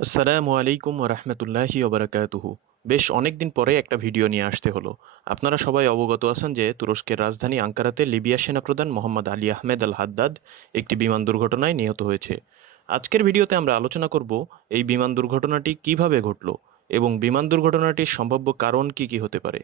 আসসালামু আলাইকুম রহমতুল্লাহি ওবরাকাতুহু। বেশ অনেকদিন পরে একটা ভিডিও নিয়ে আসতে হলো। আপনারা সবাই অবগত আছেন যে তুরস্কের রাজধানী আঙ্কারাতে লিবিয়া সেনাপ্রধান মোহাম্মদ আলী আহমেদ আল হাদ্দাদ একটি বিমান দুর্ঘটনায় নিহত হয়েছে। আজকের ভিডিওতে আমরা আলোচনা করব এই বিমান দুর্ঘটনাটি কিভাবে ঘটল এবং বিমান দুর্ঘটনাটির সম্ভাব্য কারণ কি হতে পারে,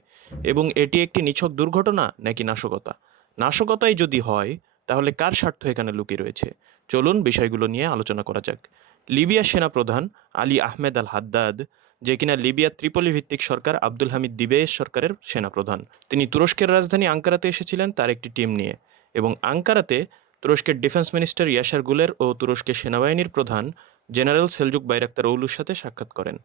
এবং এটি একটি নিছক দুর্ঘটনা নাকি নাশকতা। নাশকতাই যদি হয় তাহলে কার স্বার্থ এখানে লুকিয়ে রয়েছে। চলুন বিষয়গুলো নিয়ে আলোচনা করা যাক। লিবিয়ার সেনাপ্রধান আলী আহমেদ আল হাদ্দাদ, যে কিনা লিবিয়ার ত্রিপলি ভিত্তিক সরকার আব্দুল হামিদ দিবেয়ের সরকারের সেনাপ্রধান, তিনি তুরস্কের রাজধানী আঙ্কারাতে এসেছিলেন তার একটি টিম নিয়ে, এবং আঙ্কারাতে তুরস্কের ডিফেন্স মিনিস্টার ইয়াসার গুলের ও তুরস্কের সেনাবাহিনীর প্রধান জেনারেল সেলজুক বাইরাক্তার ওলুর সাথে সাক্ষাৎ করেন।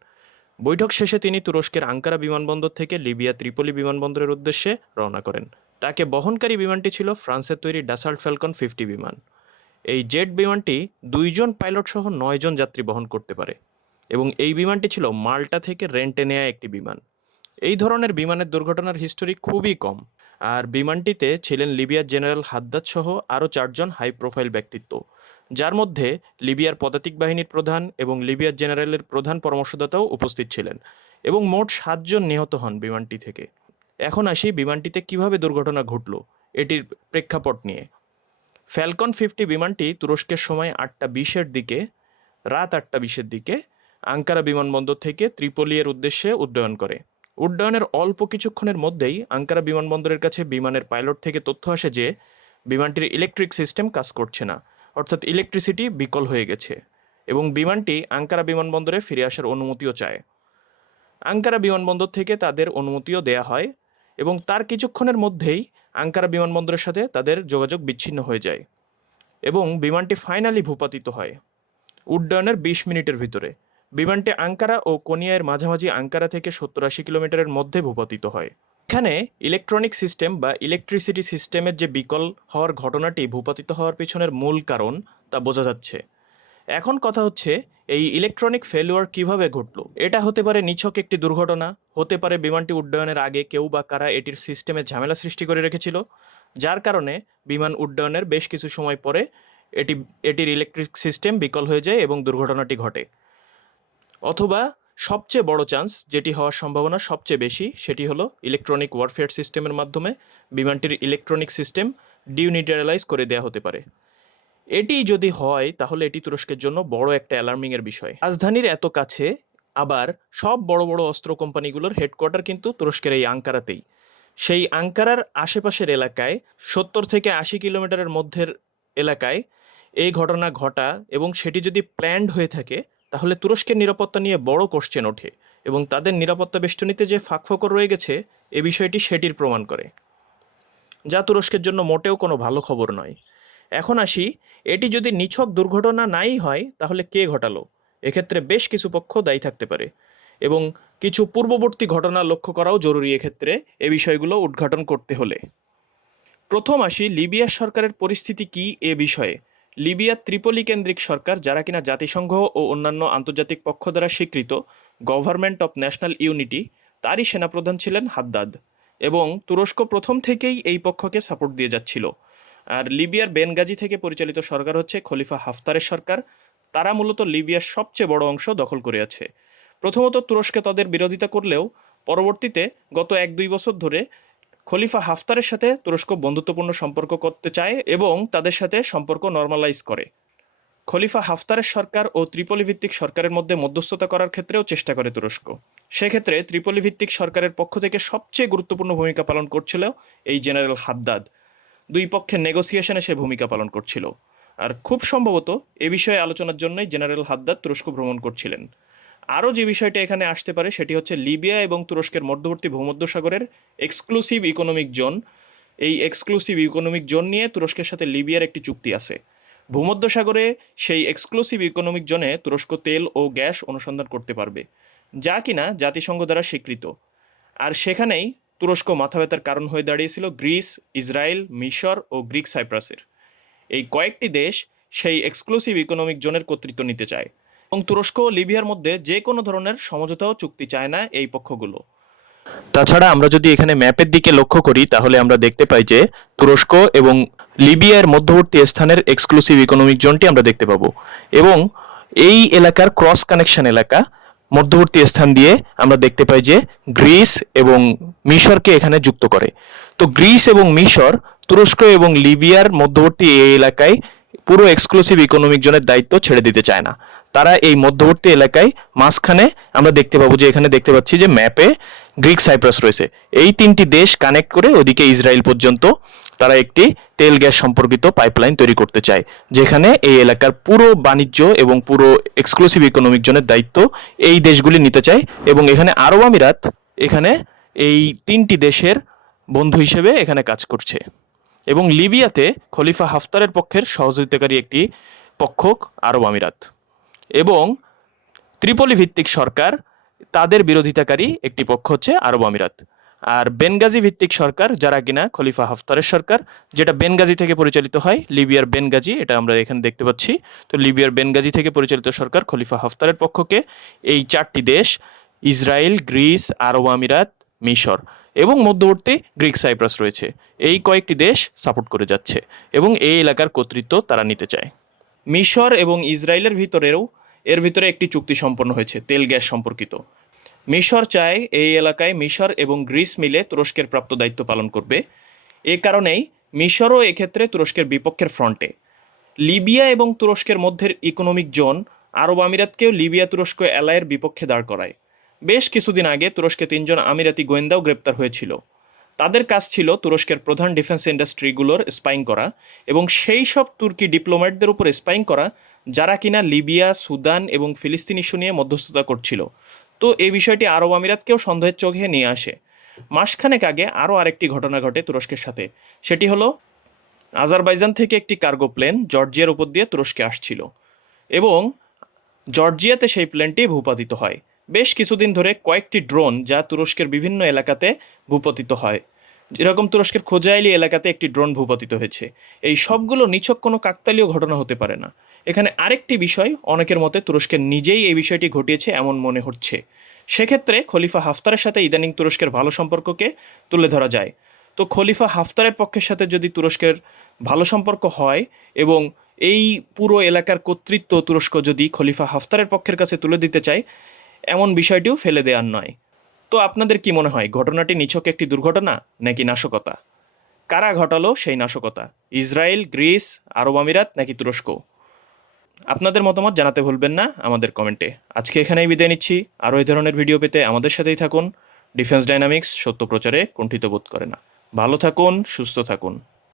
বৈঠক শেষে তিনি তুরস্কের আঙ্কারা বিমানবন্দর থেকে লিবিয়া ত্রিপলি বিমানবন্দরের উদ্দেশ্যে রওনা করেন। তাকে বহনকারী বিমানটি ছিল ফ্রান্সের তৈরি ডাসাল্ট ফ্যালকন 50 বিমান। এই জেট বিমানটি 2 জন পাইলট সহ 9 জন যাত্রী বহন করতে পারে, এবং এই বিমানটি ছিল মাল্টা থেকে রেন্টে নেওয়া একটি বিমান। এই ধরনের বিমানের দুর্ঘটনার হিস্টোরি খুবই কম, আর বিমানটিতে ছিলেন লিবিয়ার জেনারেল হাদ্দাদ সহ আরও 4 জন হাই প্রোফাইল ব্যক্তিত্ব, যার মধ্যে লিবিয়ার পদাতিক বাহিনীর প্রধান এবং লিবিয়ার জেনারেলের প্রধান পরামর্শদাতাও উপস্থিত ছিলেন, এবং মোট 7 জন নিহত হন বিমানটি থেকে। এখন আসি বিমানটিতে কিভাবে দুর্ঘটনা ঘটল এটির প্রেক্ষাপট নিয়ে। ফ্যালকন 50 বিমানটি তুরস্কের সময় 8টা 20-এর দিকে, রাত 8টা 20-এর দিকে আঙ্কারা বিমানবন্দর থেকে ত্রিপোলির উদ্দেশ্যে উড্ডয়ন করে। উড্ডয়নের অল্প কিছুক্ষণের মধ্যেই আঙ্কারা বিমানবন্দরের কাছে বিমানের পাইলট থেকে তথ্য আসে যে বিমানটির ইলেকট্রিক সিস্টেম কাজ করছে না, অর্থাৎ ইলেকট্রিসিটি বিকল হয়ে গেছে, এবং বিমানটি আঙ্কারা বিমানবন্দরে ফিরে আসার অনুমতিও চায়। আঙ্কারা বিমানবন্দর থেকে তাদের অনুমতিও দেয়া হয়, এবং তার কিছুক্ষণের মধ্যেই আঙ্কারা বিমানবন্দরের সাথে তাদের যোগাযোগ বিচ্ছিন্ন হয়ে যায়, এবং বিমানটি ফাইনালি ভূপাতিত হয় উড্ডয়নের 20 মিনিটের ভিতরে। বিমানটি আঙ্কারা ও কোনিয়ার মাঝামাঝি আঙ্কারা থেকে 70-80 কিলোমিটারের মধ্যে ভূপাতিত হয়। এখানে ইলেকট্রনিক সিস্টেম বা ইলেকট্রিসিটি সিস্টেমের যে বিকল হওয়ার ঘটনাটি ভূপাতিত হওয়ার পিছনের মূল কারণ তা বোঝা যাচ্ছে। এখন কথা হচ্ছে, এই ইলেকট্রনিক ফেলিওর কিভাবে ঘটলো। এটা হতে পারে নিছক একটি দুর্ঘটনা, হতে পারে বিমানটি উড্ডয়নের আগে কেউ বা কারা এটির সিস্টেমে ঝামেলা সৃষ্টি করে রেখেছিল, যার কারণে বিমান উড্ডয়নের বেশ কিছু সময় পরে এটির ইলেকট্রিক সিস্টেম বিকল হয়ে যায় এবং দুর্ঘটনাটি ঘটে। অথবা সবচেয়ে বড় চান্স, যেটি হওয়ার সম্ভাবনা সবচেয়ে বেশি, সেটি হলো ইলেকট্রনিক ওয়ারফেয়ার সিস্টেমের মাধ্যমে বিমানটির ইলেকট্রনিক সিস্টেম ডিউনিউট্রালাইজ করে দেওয়া হতে পারে। এটি যদি হয় তাহলে এটি তুরস্কের জন্য বড় একটা অ্যালার্মিংয়ের বিষয়। রাজধানীর এত কাছে, আবার সব বড় বড় অস্ত্র কোম্পানিগুলোর হেডকোয়ার্টার কিন্তু তুরস্কের এই আঙ্কারাতেই। সেই আঙ্কারার আশেপাশের এলাকায় 70 থেকে 80 কিলোমিটারের মধ্যের এলাকায় এই ঘটনা ঘটা, এবং সেটি যদি প্ল্যান্ড হয়ে থাকে তাহলে তুরস্কের নিরাপত্তা নিয়ে বড় কোশ্চেন ওঠে, এবং তাদের নিরাপত্তা বেষ্টনীতে যে ফাঁকফোকর রয়ে গেছে এ বিষয়টি সেটির প্রমাণ করে, যা তুরস্কের জন্য মোটেও কোনো ভালো খবর নয়। এখন আসি, এটি যদি নিছক দুর্ঘটনা নাই হয় তাহলে কে ঘটালো। এক্ষেত্রে বেশ কিছু পক্ষ দায়ী থাকতে পারে, এবং কিছু পূর্ববর্তী ঘটনা লক্ষ্য করাও জরুরি এক্ষেত্রে এ বিষয়গুলো উদ্ঘাটন করতে হলে। প্রথম আসি লিবিয়ার সরকারের পরিস্থিতি কি এ বিষয়ে। লিবিয়ার ত্রিপলি কেন্দ্রিক সরকার, যারা কিনা জাতিসংঘ ও অন্যান্য আন্তর্জাতিক পক্ষ দ্বারা স্বীকৃত গভর্নমেন্ট অফ ন্যাশনাল ইউনিটি, তারই সেনাপ্রধান ছিলেন হাদ্দাদ, এবং তুরস্ক প্রথম থেকেই এই পক্ষকে সাপোর্ট দিয়ে যাচ্ছিল। আর লিবিয়ার বেনগাজি থেকে পরিচালিত সরকার হচ্ছে খলিফা হাফতারের সরকার। তারা মূলত লিবিয়ার সবচেয়ে বড় অংশ দখল করে আছে। প্রথমত তুরস্কে তাদের বিরোধিতা করলেও পরবর্তীতে গত 1-2 বছর ধরে খলিফা হাফতারের সাথে তুরস্ক বন্ধুত্বপূর্ণ সম্পর্ক করতে চায় এবং তাদের সাথে সম্পর্ক নর্মালাইজ করে। খলিফা হাফতারের সরকার ও ত্রিপলি ভিত্তিক সরকারের মধ্যে মধ্যস্থতা করার ক্ষেত্রেও চেষ্টা করে তুরস্ক। সেক্ষেত্রে ত্রিপলি ভিত্তিক সরকারের পক্ষ থেকে সবচেয়ে গুরুত্বপূর্ণ ভূমিকা পালন করছিল এই জেনারেল হাদ্দাদ। দুই পক্ষের নেগোসিয়েশনে সে ভূমিকা পালন করছিল, আর খুব সম্ভবত এ বিষয়ে আলোচনার জন্যই জেনারেল হাদ্দাদ তুরস্ক ভ্রমণ করছিলেন। আরও যে বিষয়টা এখানে আসতে পারে সেটি হচ্ছে লিবিয়া এবং তুরস্কের মধ্যবর্তী ভূমধ্যসাগরের এক্সক্লুসিভ ইকোনমিক জোন। এই এক্সক্লুসিভ ইকোনমিক জোন নিয়ে তুরস্কের সাথে লিবিয়ার একটি চুক্তি আছে। ভূমধ্যসাগরে সেই এক্সক্লুসিভ ইকোনমিক জোনে তুরস্ক তেল ও গ্যাস অনুসন্ধান করতে পারবে, যা কিনা জাতিসংঘ দ্বারা স্বীকৃত। আর সেখানেই তুরস্ক মাথা ব্যথার কারণ হয়ে দাঁড়িয়েছিল গ্রিস, ইসরায়েল, মিশর ও গ্রিক সাইপ্রাসের। এই কয়েকটি দেশ সেই এক্সক্লুসিভ ইকোনমিক জোনের কর্তৃত্ব নিতে চায়, এবং তুরস্ক ও লিবিয়ার মধ্যে যে কোনো ধরনের সমঝোতাও চুক্তি চায় না এই পক্ষগুলো। তাছাড়া আমরা যদি এখানে ম্যাপের দিকে লক্ষ্য করি তাহলে আমরা দেখতে পাই যে তুরস্ক এবং লিবিয়ার মধ্যবর্তী স্থানের এক্সক্লুসিভ ইকোনমিক জোনটি আমরা দেখতে পাবো, এবং এই এলাকার ক্রস কানেকশন এলাকা, মধ্যবর্তী স্থান দিয়ে আমরা দেখতে পাই যে গ্রিস এবং মিশরকে এখানে যুক্ত করে। তো গ্রিস এবং মিশর তুরস্ক এবং লিবিয়ার মধ্যবর্তী এই এলাকায় পুরো এক্সক্লুসিভ ইকোনমিক জোনের দায়িত্ব ছেড়ে দিতে চায় না। তারা এই মধ্যবর্তী এলাকায় মাঝখানে আমরা দেখতে পাবো যে এখানে দেখতে পাচ্ছি যে ম্যাপে গ্রিক সাইপ্রাস রয়েছে। এই তিনটি দেশ কানেক্ট করে ওদিকে ইসরায়েল পর্যন্ত তারা একটি তেল গ্যাস সম্পর্কিত পাইপলাইন তৈরি করতে চায়, যেখানে এই এলাকার পুরো বাণিজ্য এবং পুরো এক্সক্লুসিভ ইকোনমিক জোনের দায়িত্ব এই দেশগুলি নিতে চায়। এবং এখানে আরব আমিরাত এখানে এই তিনটি দেশের বন্ধু হিসেবে এখানে কাজ করছে। এবং লিবিয়াতে খলিফা হাফতারের পক্ষের সহযোগিতাকারী একটি পক্ষ আরব আমিরাত, এবং ত্রিপলি ভিত্তিক সরকার তাদের বিরোধিতাকারী একটি পক্ষ হচ্ছে আরব আমিরাত। আর বেনগাজি ভিত্তিক সরকার, যারা কিনা খলিফা হাফতারের সরকার, যেটা বেনগাজি থেকে পরিচালিত হয়, লিবিয়ার বেনগাজি, এটা আমরা এখানে দেখতে পাচ্ছি। তো লিবিয়ার বেনগাজি থেকে পরিচালিত সরকার খলিফা হাফতারের পক্ষকে এই চারটি দেশ ইসরায়েল, গ্রিস, আরব আমিরাত, মিশর এবং মধ্যবর্তী গ্রিক সাইপ্রাস রয়েছে, এই কয়েকটি দেশ সাপোর্ট করে যাচ্ছে এবং এই এলাকার কর্তৃত্ব তারা নিতে চায়। মিশর এবং ইসরায়েলের এর ভিতরে একটি চুক্তি সম্পন্ন হয়েছে তেল গ্যাস সম্পর্কিত। মিশর চায় এই এলাকায় মিশর এবং গ্রিস মিলে তুরস্কের প্রাপ্ত দায়িত্ব পালন করবে। এ কারণেই মিশরও এক্ষেত্রে তুরস্কের বিপক্ষের ফ্রন্টে। লিবিয়া এবং তুরস্কের মধ্যের ইকোনমিক জোন আরব আমিরাতকেও লিবিয়া তুরস্ক এলায়ের বিপক্ষে দাঁড় করায়। বেশ কিছুদিন আগে তুরস্কে 3 জন আমিরাতি গোয়েন্দাও গ্রেপ্তার হয়েছিল। তাদের কাজ ছিল তুরস্কের প্রধান ডিফেন্স ইন্ডাস্ট্রিগুলোর স্পাইং করা এবং সেই সব তুর্কি ডিপ্লোম্যাটদের উপর স্পাইং করা যারা কিনা লিবিয়া, সুদান এবং ফিলিস্তিন ইস্যু নিয়ে মধ্যস্থতা করছিল। তো এই বিষয়টি আরব আমিরাতকেও সন্দেহের চোখে নিয়ে আসে। মাসখানেক আগে আরও আরেকটি ঘটনা ঘটে তুরস্কের সাথে। সেটি হলো আজারবাইজান থেকে একটি কার্গো প্লেন জর্জিয়ার উপর দিয়ে তুরস্কে আসছিল এবং জর্জিয়াতে সেই প্লেনটি ভূপাতিত হয়। বেশ কিছুদিন ধরে কয়েকটি ড্রোন যা তুরস্কের বিভিন্ন এলাকাতে ভূপতিত হয়, যেরকম তুরস্কের খোজাইলি এলাকাতে একটি ড্রোন ভূপাতিত হয়েছে। এই সবগুলো নিছক কোনো কাকতালীয় ঘটনা হতে পারে না। এখানে আরেকটি বিষয়, অনেকের মতে তুরস্কের নিজেই এই বিষয়টি ঘটিয়েছে এমন মনে হচ্ছে। সেক্ষেত্রে খলিফা হাফতারের সাথে ইদানিং তুরস্কের ভালো সম্পর্ককে তুলে ধরা যায়। তো খলিফা হাফতারের পক্ষের সাথে যদি তুরস্কের ভালো সম্পর্ক হয় এবং এই পুরো এলাকার কর্তৃত্ব তুরস্ক যদি খলিফা হাফতারের পক্ষের কাছে তুলে দিতে চায়, এমন বিষয়টিও ফেলে দেওয়ার নয়। তো আপনাদের কি মনে হয়, ঘটনাটি নিছক একটি দুর্ঘটনা নাকি নাশকতা? কারা ঘটালো সেই নাশকতা? ইসরায়েল, গ্রিস, আরব আমিরাত নাকি তুরস্ক? আপনাদের মতামত জানাতে ভুলবেন না আমাদের কমেন্টে। আজকে এখানেই বিদায় নিচ্ছি। আরও এই ধরনের ভিডিও পেতে আমাদের সাথেই থাকুন। ডিফেন্স ডাইনামিক্স সত্য প্রচারে কুণ্ঠিত বোধ করে না। ভালো থাকুন, সুস্থ থাকুন।